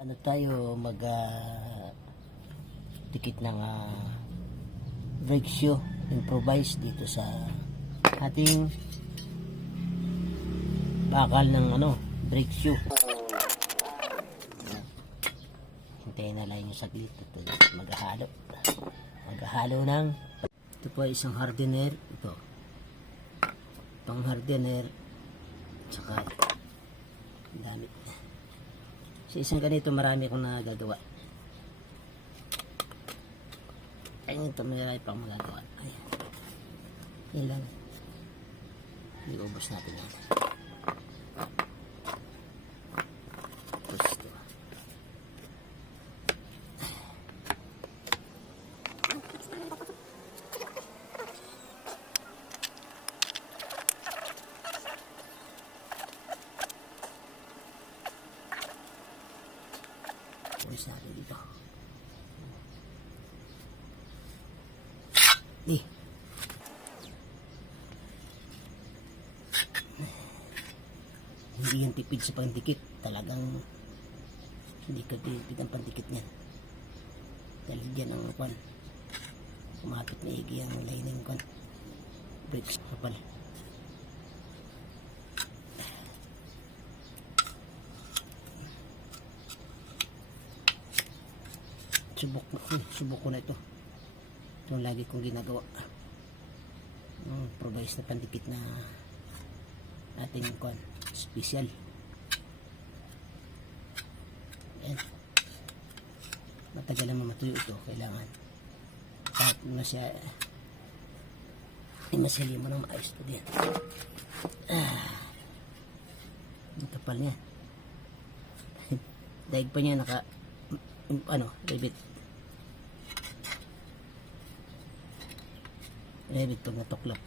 Ano tayo mag tikit ng brake shoe improvise dito sa ating bakal ng brake shoe. Hintayin na lang yung saglit ito, maghahalo ng ito po ay isang hardener, itong hardener tsaka dami. Sa isang ganito marami akong nagagawa. Ayun, ito marami pang magagawa. Ayan. Yan lang. Iubos natin yan. Tapos ito. Ubos natin dito. Hindi yan tipid sa pandikit, talagang hindi ka tipid ang pandikit niyan dahil dyan ang kwan kumapit na higi ang lining kwan brakes kapal. Subok ko na ito lagi kong ginagawa, improvise na pandikit na ating kwan special. Ayan. Matagal naman matuyo ito, kailangan kahit mo siya imasili mo ng maayos ito diyan. Ang kapal niya. Daig pa niya naka revit pag natuklap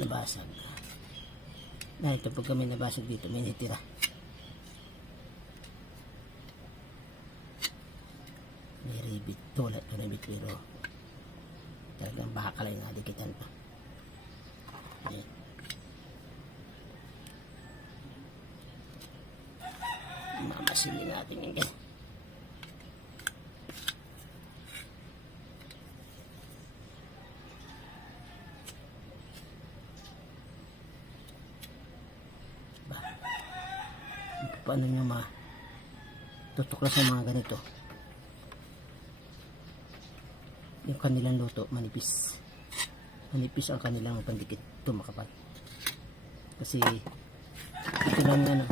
nabasag na ito. Pag kami nabasag dito may nitira. May revit tulad ito revit pero talagang bakal ay nadikitan pa. Ayan. Mamasilin natin yung ganyan. Paano nyo tutuklasan mga ganito? Yung kanilang luto manipis ang kanilang pandikit, ito makapal kasi ito lang